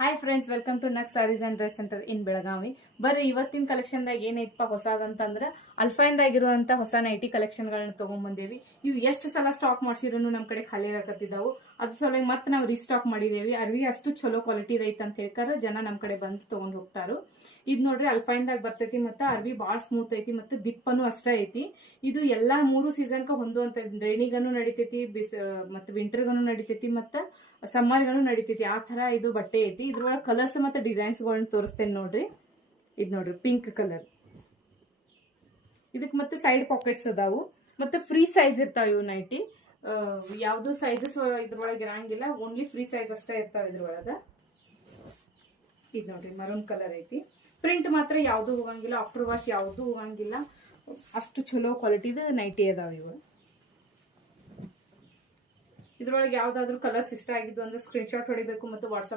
Hi friends, welcome to ನಕ್ sarees and dress centre in Belagavi. ಬರ್ರಿ ಇವತ್ತಿನ ಕಲೆಕ್ಷನ್ದಾಗ ಏನೈತಪ್ಪ ಹೊಸದಂತಂದ್ರ ಅಲ್ಫೈನ್ದಾಗಿರುವಂತ ಹೊಸ ನೈಟಿ ಕಲೆಕ್ಷನ್ಗಳನ್ನ ತಗೊಂಡ್ಬಂದೇವಿ. ಇವು ಎಷ್ಟು ಸಲ ಸ್ಟಾಕ್ ಮಾಡ್ಸಿದ್ರು ನಮ್ ಕಡೆ ಖಾಲಿ ಆಗತ್ತಿದ್ದಾವು. ಅದ್ರ ಸಲುವಾಗಿ ಮತ್ತೆ ನಾವು ರೀಸ್ಟಾಕ್ ಮಾಡಿದೇವಿ. ಅರ್ವಿ ಅಷ್ಟು ಚಲೋ ಕ್ವಾಲಿಟಿ ಐತೆ ಅಂತ ಹೇಳ್ಕಾರ ಜನ ನಮ್ ಕಡೆ ಬಂದು ತಗೊಂಡ್ ಹೋಗ್ತಾರು. ಇದ್ ನೋಡ್ರಿ ಅಲ್ಫೈನ್ದಾಗ ಬರ್ತೈತಿ, ಮತ್ತೆ ಅರ್ವಿ ಬಾಳ ಸ್ಮೂತ್ ಐತಿ, ಮತ್ತೆ ದಿಪ್ಪನು ಅಷ್ಟೇ ಐತಿ. ಇದು ಎಲ್ಲಾ 3 ಸೀಸನ್ಕ ಹೊಂದುವಂತ, ರೈನಿಗನು ನಡಿತೈತಿ, ಮತ್ತೆ ವಿಂಟರ್ಗನು ನಡಿತೈತಿ, ಮತ್ತೆ ಸಮ್ಮರ್ಗನು ನಡಿತೈತಿ. ಆ ತರ ಇದು ಬಟ್ಟೆ ಐತಿ. ಇದ್ರೊಳಗೆ ಕಲರ್ಸ್ ಮತ್ತೆ ಡಿಸೈನ್ಸ್ ಗಳನ್ನ ತೋರಿಸ್ತೇನೆ ನೋಡ್ರಿ. ಇದ್ ನೋಡ್ರಿ ಪಿಂಕ್ ಕಲರ್. ಇದಕ್ ಮತ್ತೆ ಸೈಡ್ ಪಾಕೆಟ್ಸ್ ಅದಾವು, ಮತ್ತೆ ಫ್ರೀ ಸೈಜ್ ಇರ್ತಾವ ಇವು ನೈಟಿ. ಯಾವ್ದು ಸೈಜಸ್ ಇದ್ರೊಳಗೆ ಇರಂಗಿಲ್ಲ, ಓನ್ಲಿ ಫ್ರೀ ಸೈಜ್ ಅಷ್ಟೇ ಇರ್ತಾವ ಇದ್ರೊಳಗ. ಇದ್ ನೋಡ್ರಿ ಮರೂನ್ ಕಲರ್ ಐತಿ. ಪ್ರಿಂಟ್ ಮಾತ್ರ ಯಾವ್ದು ಹೋಗಂಗಿಲ್ಲ, ಆಫ್ಟರ್ ವಾಶ್ ಯಾವ್ದು ಹೋಗಂಗಿಲ್ಲ. ಅಷ್ಟು ಚಲೋ ಕ್ವಾಲಿಟಿದ ನೈಟಿ ಅದಾವ ಇವು. ಇದ್ರೊಳಗೆ ಯಾವ್ದಾದ್ರು ಕಲರ್ಸ್ ಇಷ್ಟ ಆಗಿದ್ದು ಅಂದ್ರೆ ಸ್ಕ್ರೀನ್ ಶಾಟ್ ಹೊಡಿಬೇಕು, ಮತ್ತು ವಾಟ್ಸ್ಆಪ್